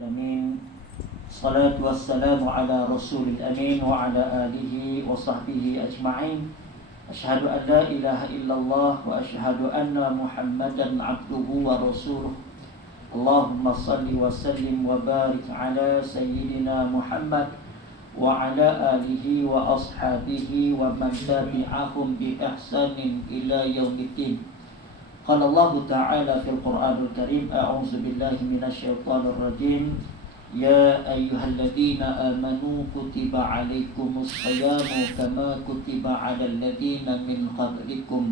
العالمين الصلاة والسلام على رسول الأمين وعلى آله وصحبه أجمعين أشهد أن لا إله إلا الله وأشهد أن محمدا عبده ورسوله اللهم صل وسلم وبارك على سيدنا محمد وعلى آله وأصحابه ومن تبعهم بإحسان إلى يوم الدين. قال الله تعالى في القرآن الكريم أعوذ بالله من الشيطان الرجيم يا أيها الذين آمنوا كتب عليكم الصيام كما كتب على الذين من قبلكم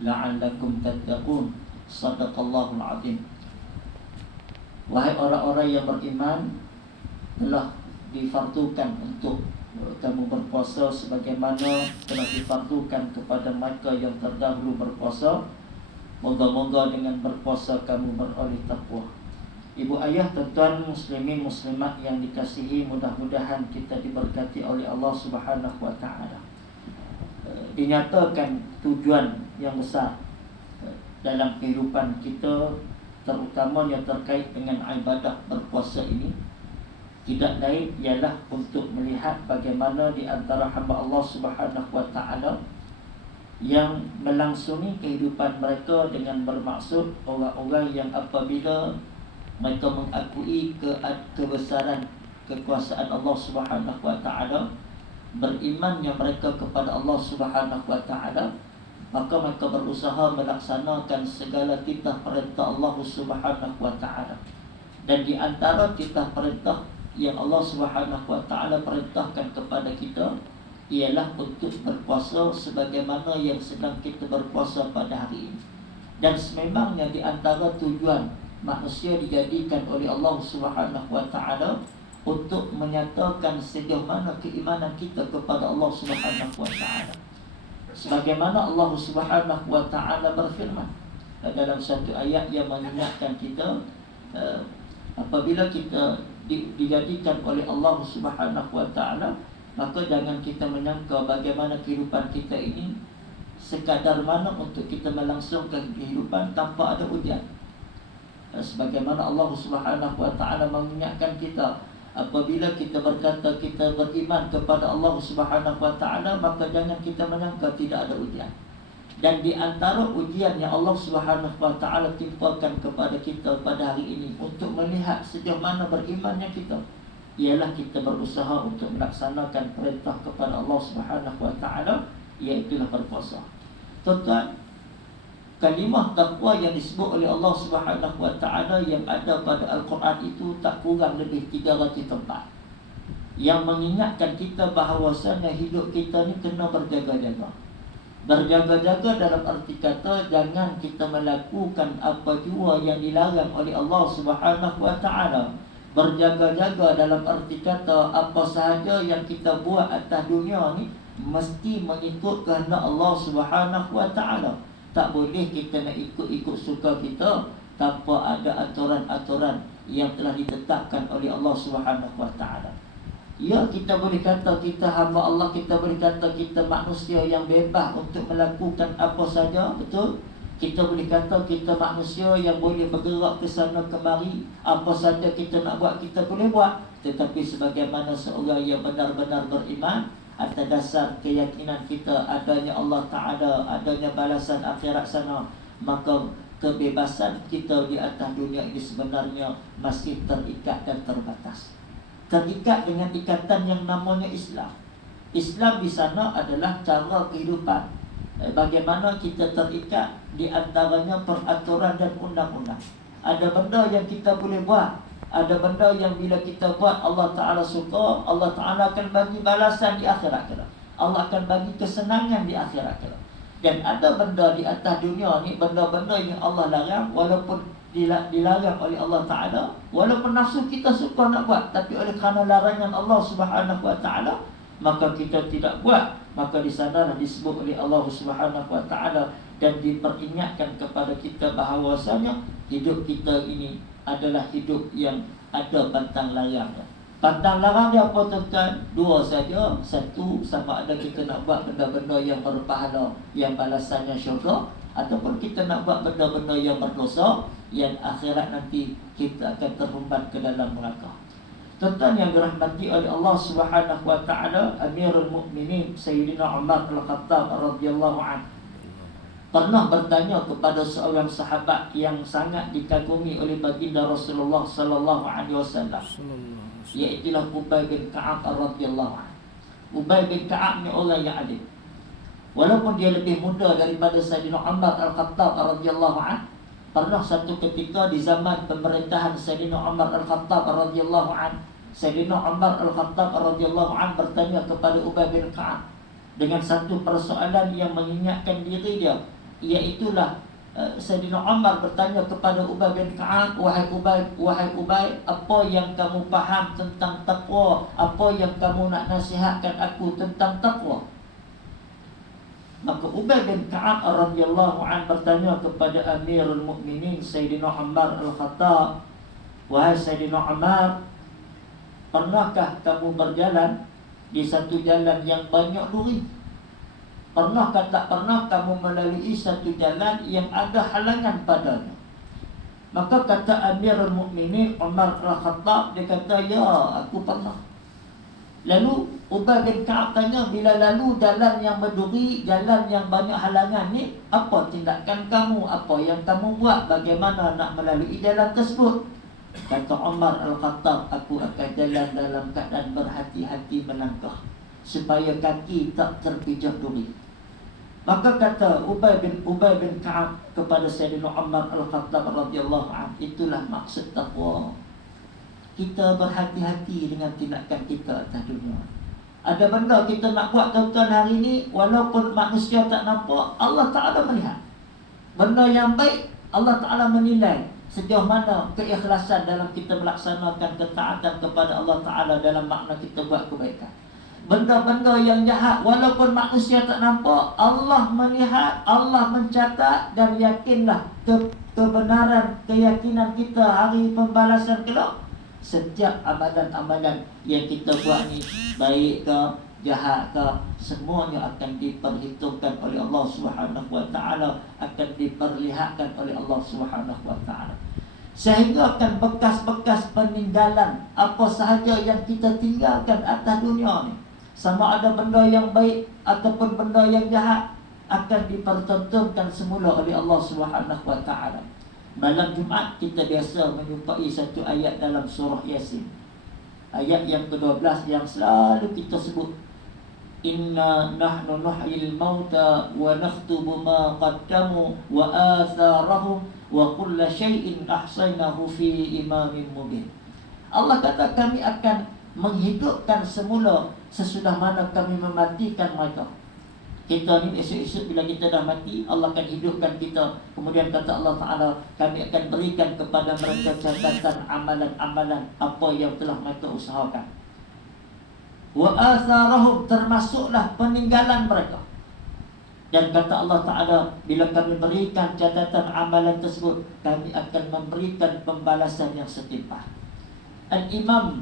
لعلكم تتقون. صدق الله العظيم. Wahai orang-orang yang beriman, telah difardukan untuk kamu berpuasa sebagaimana telah difardukan kepada mereka yang terdahulu berpuasa. Moga-moga dengan berpuasa kamu beroleh takwa. Ibu ayah, tuan-tuan muslimin muslimat yang dikasihi, mudah-mudahan kita diberkati oleh Allah Subhanahu wa taala. Dinyatakan tujuan yang besar dalam kehidupan kita, terutamanya terkait dengan ibadah berpuasa ini, tidak lain ialah untuk melihat bagaimana di antara hamba Allah Subhanahu wa taala yang melangsungi kehidupan mereka dengan bermaksud orang-orang yang apabila mereka mengakui kebesaran kekuasaan Allah Subhanahu wa taala, berimannya mereka kepada Allah Subhanahu wa taala, maka mereka berusaha melaksanakan segala titah perintah Allah Subhanahu wa taala. Dan di antara titah perintah yang Allah Subhanahu wa taala perintahkan kepada kita ialah untuk berpuasa sebagaimana yang sedang kita berpuasa pada hari ini. Dan sememangnya di antara tujuan manusia dijadikan oleh Allah Subhanahu wa taala untuk menyatakan sejauh mana keimanan kita kepada Allah Subhanahu wa taala. Sebagaimana Allah Subhanahu wa taala berfirman dalam satu ayat yang mengingatkan kita, apabila kita dijadikan oleh Allah Subhanahu wa taala, maka jangan kita menyangka bagaimana kehidupan kita ini sekadar mana untuk kita melangsungkan kehidupan tanpa ada ujian. Sebagaimana Allah Subhanahu wa taala mengingatkan kita, apabila kita berkata kita beriman kepada Allah Subhanahu wa taala, maka jangan kita menyangka tidak ada ujian. Dan di antara ujian yang Allah Subhanahu wa taala timpakan kepada kita pada hari ini untuk melihat sejauh mana berimannya kita, ialah kita berusaha untuk melaksanakan perintah kepada Allah Subhanahu wa taala, iaitu berpuasa. Tuan-tuan, kalimah takwa yang disebut oleh Allah Subhanahu wa taala yang ada pada Al-Quran itu tak kurang lebih 300 tempat yang mengingatkan kita bahawasanya hidup kita ni kena berjaga-jaga. Berjaga-jaga dalam arti kata jangan kita melakukan apa jua yang dilarang oleh Allah Subhanahu wa taala. Berjaga-jaga dalam arti kata apa sahaja yang kita buat atas dunia ni mesti mengikut kehendak Allah Subhanahu wa taala. Tak boleh kita nak ikut-ikut suka kita tanpa ada aturan-aturan yang telah ditetapkan oleh Allah Subhanahu wa taala. Ya, kita boleh kata kita hamba Allah, kita boleh kata kita manusia yang bebas untuk melakukan apa saja, betul? Kita boleh kata kita manusia yang boleh bergerak ke sana kemari, apa saja kita nak buat kita boleh buat. Tetapi sebagaimana seorang yang benar-benar beriman, atas dasar keyakinan kita adanya Allah Ta'ala, adanya balasan akhirat sana, maka kebebasan kita di atas dunia ini sebenarnya masih terikat dan terbatas. Terikat dengan ikatan yang namanya Islam. Islam di sana adalah cara kehidupan. Bagaimana kita terikat di antaranya peraturan dan undang-undang. Ada benda yang kita boleh buat, ada benda yang bila kita buat Allah Ta'ala suka, Allah Ta'ala akan bagi balasan di akhirat kelak. Allah akan bagi kesenangan di akhirat kelak. Dan ada benda di atas dunia ni, benda-benda yang Allah larang, walaupun dilarang oleh Allah Ta'ala, walaupun nafsu kita suka nak buat, tapi oleh kerana larangan Allah Subhanahu wa taala, maka kita tidak buat. Maka di sanalah disebut oleh Allah Subhanahu wa taala dan diperingatkan kepada kita bahawasanya hidup kita ini adalah hidup yang ada pantang larangnya. Pantang larang dia apa tuan-tuan? Dua saja. Satu, sama ada kita nak buat benda-benda yang berpahala, yang balasannya syurga, ataupun kita nak buat benda-benda yang berdosa, yang akhirat nanti kita akan terhembat ke dalam neraka. Tuan-tuan yang dirahmati oleh Allah Subhanahu wa taala, Amirul Mukminin Sayyidina Umar Al-Khattab radhiyallahu anhu pernah bertanya kepada seorang sahabat yang sangat dikagumi oleh baginda Rasulullah sallallahu alaihi wasallam, iaitu Ubay bin Ka'ab radhiyallahu anhu. Ubay bin Ka'ab ni orang yang adil. Walaupun dia lebih muda daripada Sayyidina Umar Al-Khattab radhiyallahu anhu, pernah satu ketika di zaman pemerintahan Sayyidina Umar Al-Khattab radhiyallahu anhu, Sayyidina Umar Al-Khattab radhiyallahu anhu bertanya kepada Ubay bin Ka'ab dengan satu persoalan yang mengingatkan diri dia, iaitulah Sayyidina Umar bertanya kepada Ubay bin Ka'ab, wahai Ubay, apa yang kamu faham tentang takwa? Apa yang kamu nak nasihatkan aku tentang takwa? Maka Ubay bin Ka'ab radhiyallahu anhu bertanya kepada Amirul Mukminin Sayyidina Umar Al-Khattab, wahai Sayyidina Umar, pernahkah kamu berjalan di satu jalan yang banyak duri? Pernahkah tak pernah kamu melalui satu jalan yang ada halangan padanya? Maka kata Amirul Mukminin Umar Al-Khattab, dia kata, ya, aku pernah. Lalu Ubay bin Ka'ab tanya, bila lalu jalan yang berduri, jalan yang banyak halangan ni, apa tindakan kamu? Apa yang kamu buat? Bagaimana nak melalui jalan tersebut? Kata Umar Al-Khattab, aku akan jalan dalam keadaan berhati-hati melangkah supaya kaki tak terpijak duri. Maka kata Ubay bin Ka'ab kepada Sayyidina Umar Al-Khattab radhiyallahu anhu, itulah maksud takwa. Kita berhati-hati dengan tindakan kita atas dunia. Ada benda kita nak buat tuan-tuan hari ini, walaupun manusia tak nampak, Allah Ta'ala melihat. Benda yang baik, Allah Ta'ala menilai sejauh mana keikhlasan dalam kita melaksanakan ketaatan kepada Allah Ta'ala dalam makna kita buat kebaikan. Benda-benda yang jahat, walaupun manusia tak nampak, Allah melihat, Allah mencatat, dan yakinlah kebenaran, keyakinan kita hari pembalasan kelak. Setiap amalan-amalan yang kita buat ni, baik ke, jahat ke, semuanya akan diperhitungkan oleh Allah Subhanahu wa taala, akan diperlihatkan oleh Allah Subhanahu wa taala. Sehingga akan bekas-bekas peninggalan apa sahaja yang kita tinggalkan atas dunia ni, sama ada benda yang baik ataupun benda yang jahat, akan dipertontonkan semula oleh Allah Subhanahu wa taala. Malam Jumaat kita biasa menjumpai satu ayat dalam surah Yasin, ayat yang ke-12 yang selalu kita sebut, inna nahnu nuhyil mauta wa nakhtubu ma qaddamu wa atharahum wa kulla syai'in ahsaynahu fi imamin mubin. Allah kata, kami akan menghidupkan semula sesudah mana kami mematikan mereka. Kita ni esok-esok bila kita dah mati, Allah akan hidupkan kita. Kemudian kata Allah Ta'ala, kami akan berikan kepada mereka catatan amalan-amalan apa yang telah mereka usahakan. Wa atharahum, termasuklah peninggalan mereka. Dan kata Allah Ta'ala, bila kami berikan catatan amalan tersebut, kami akan memberikan pembalasan yang setimpal. Al-Imam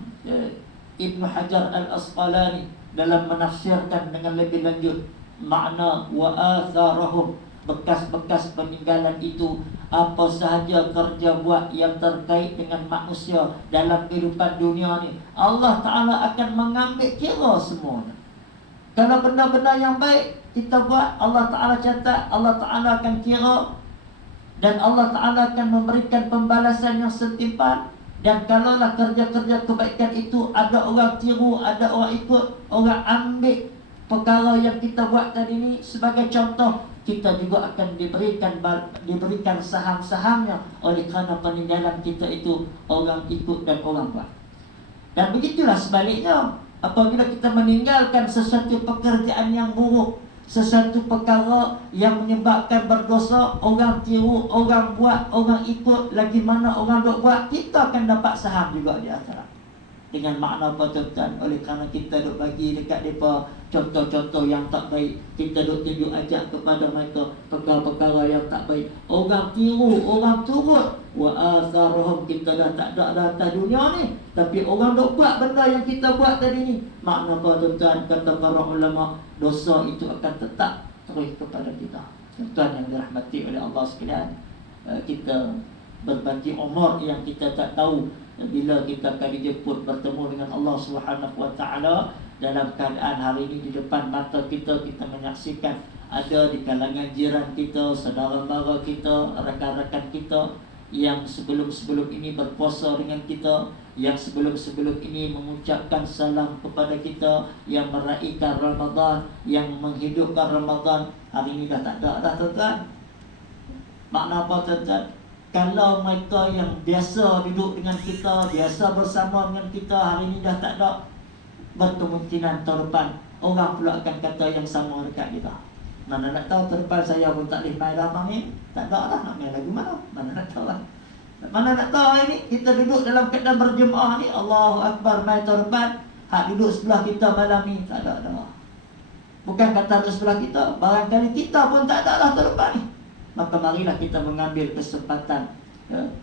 Ibn Hajar Al-Asqalani dalam menafsirkan dengan lebih lanjut makna wa atharahum, bekas-bekas peninggalan itu, apa sahaja kerja buat yang terkait dengan manusia dalam kehidupan dunia ni, Allah Ta'ala akan mengambil kira semuanya. Kalau benda-benda yang baik kita buat, Allah Ta'ala catat, Allah Ta'ala akan kira, dan Allah Ta'ala akan memberikan pembalasan yang setimpal. Dan kalaulah kerja-kerja kebaikan itu ada orang tiru, ada orang ikut, orang ambil perkara yang kita buat tadi ni sebagai contoh, kita juga akan diberikan saham-sahamnya oleh kerana peninggalan kita itu orang ikut dan orang buat. Dan begitulah sebaliknya, apabila kita meninggalkan sesuatu pekerjaan yang buruk, sesuatu perkara yang menyebabkan berdosa, orang tiru, orang buat, orang ikut, lagi mana orang dok buat, kita akan dapat saham juga di akhirat. Dengan makna apa tuan-tuan? Oleh kerana kita duk bagi dekat mereka contoh-contoh yang tak baik, kita duk tunjuk ajak kepada mereka perkara-perkara yang tak baik, orang tiru, orang turut. Wa atharahum, kita dah tak ada atas dunia ni, tapi orang duk buat benda yang kita buat tadi ni. Makna apa tuan-tuan? Kata para ulama, dosa itu akan tetap terus kepada kita. Tuan-tuan yang dirahmati oleh Allah sekalian, kita berbagi umur yang kita tak tahu bila kita akan dijemput bertemu dengan Allah Subhanahu wa taala. Dalam keadaan hari ini di depan mata kita, kita menyaksikan ada di kalangan jiran kita, saudara mara kita, rakan-rakan kita yang sebelum-sebelum ini berpuasa dengan kita, yang sebelum-sebelum ini mengucapkan salam kepada kita, yang meraihkan Ramadan, yang menghidupkan Ramadan, hari ini dah tak ada dah tuan-tuan. Makna apa tuan-tuan? Kalau mereka yang biasa duduk dengan kita, biasa bersama dengan kita, hari ini dah tak ada, berkemungkinan tahun depan orang pula akan kata yang sama dekat kita. Mana nak tahu tahun depan saya pun tak boleh main dah ni. Tak ada lah nak main lagu mana. Mana nak tahu lah. Mana nak tahu ini kita duduk dalam keadaan berjemaah ni, Allahu Akbar, main tahun depan hak duduk sebelah kita malam ni tak ada. Bukan kata duduk sebelah kita, barangkali kita pun tak ada lah tahun depan ni. Maka marilah kita mengambil kesempatan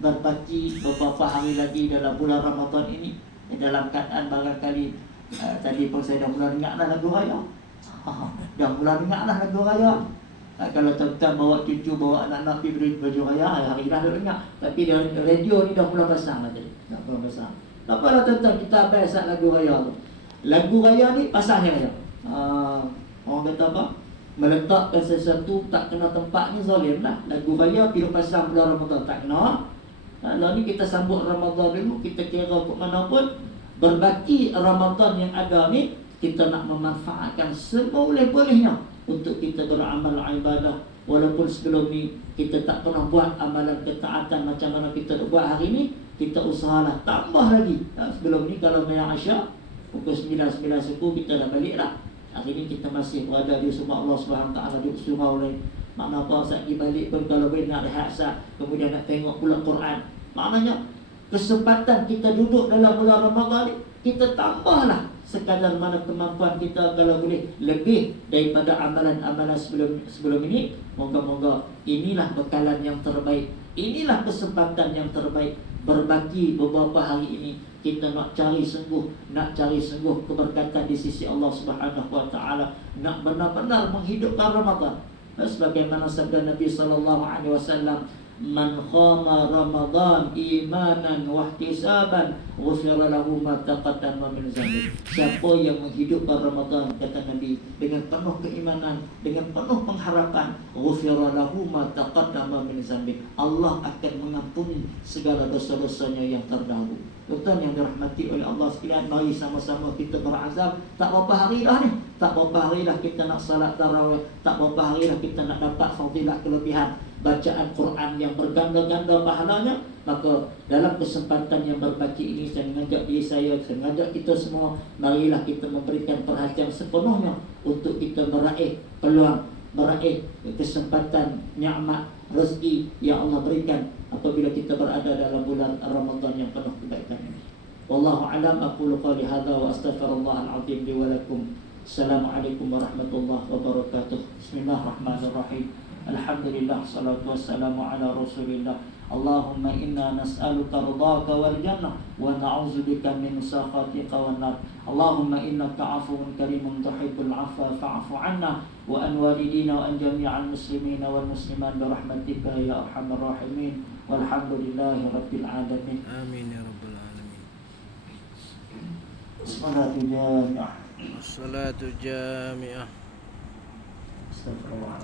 berbagi beberapa hari lagi dalam bulan Ramadan ini, dalam keadaan barangkali tadi pun saya dah mula dengar dah lagu raya. Dah mula dengar dah lagu raya. Kalau tuan-tuan bawa cucu, bawa anak-anak pergi beri baju raya, hari dah dengar. Tapi radio ni dah mula pasang dah tadi. Dah mula pasang. Tak apalah tuan-tuan, kita biasa lagu raya tu. Lagu raya ni pasang je raya. Orang kata apa? Meletakkan sesuatu tak kena tempat ni zalim lah. Lagu raya pergi pasang bulan Ramadan tak kena. Kalau ni kita sambut Ramadan dulu, kita kira ke mana pun, berbaki Ramadan yang ada ni, kita nak memanfaatkan seboleh-bolehnya untuk kita beramal ibadah. Walaupun sebelum ni kita tak pernah buat amalan ketaatan macam mana kita buat hari ni, kita usahalah tambah lagi. Sebelum ni kalau Maya Aisyah pukul 9 suku kita dah balik dah. Hari ni kita masih berada di rumah Allah SWT, di surau lain. Makna apa saat pergi balik pun kalau boleh nak rehat sah, kemudian nak tengok pula Quran. Maknanya kesempatan kita duduk dalam bulan Ramadan, kita tambahlah sekadar mana kemampuan kita, kalau boleh lebih daripada amalan-amalan sebelum ini. Moga-moga inilah bekalan yang terbaik, inilah kesempatan yang terbaik. Berbagi beberapa hari ini kita nak cari sungguh keberkatan di sisi Allah Subhanahu wa taala, nak benar-benar menghidupkan Ramadan. Sebagaimana sabda Nabi sallallahu alaihi wasallam, man khama Ramadan imanan wa ihtisaban ghufira lahu ma taqaddama min dhanbi. Siapa yang menghidupkan Ramadan, kata Nabi, dengan penuh keimanan, dengan penuh pengharapan, ghufira lahu ma taqaddama min dhanbi, Allah akan mengampuni segala dosa-dosanya yang terdahulu. Tuan yang dirahmati oleh Allah sekalian, mari sama-sama kita berazam. Tak berapa hari dah ni, tak berapa hari dah kita nak salat tarawih, tak berapa hari dah kita nak dapat fadilah kelebihan bacaan Quran yang berganda-ganda pahalanya. Maka dalam kesempatan yang berbagi ini, saya mengajak diri saya mengajak kita semua, marilah kita memberikan perhatian sepenuhnya untuk kita meraih peluang, meraih kesempatan, nikmat, rezeki yang Allah berikan apabila kita berada dalam bulan Ramadan yang penuh kebaikan ini. Wallahu a'lam. Aqulu qali hadza wa astaghfirullahal azim li wa lakum. Assalamualaikum warahmatullahi wabarakatuh. Bismillahirrahmanirrahim. Alhamdulillah, salatu wassalamu ala Rasulillah. Allahumma inna nas'aluka ridhaka wal jannah wa na'udzubika min sakhatika wan nar. Allahumma innaka 'afuwun karimun tuhibbul 'afwa fa'fu 'anna wa an walidina wa an jami'al muslimina wal muslimat bi rahmatika ya arhamar rahimin. Walhamdulillahi rabbil alamin. Amin ya rabbal alamin. Salatu jami'ah. Salatu jami'ah. Astagfirullah.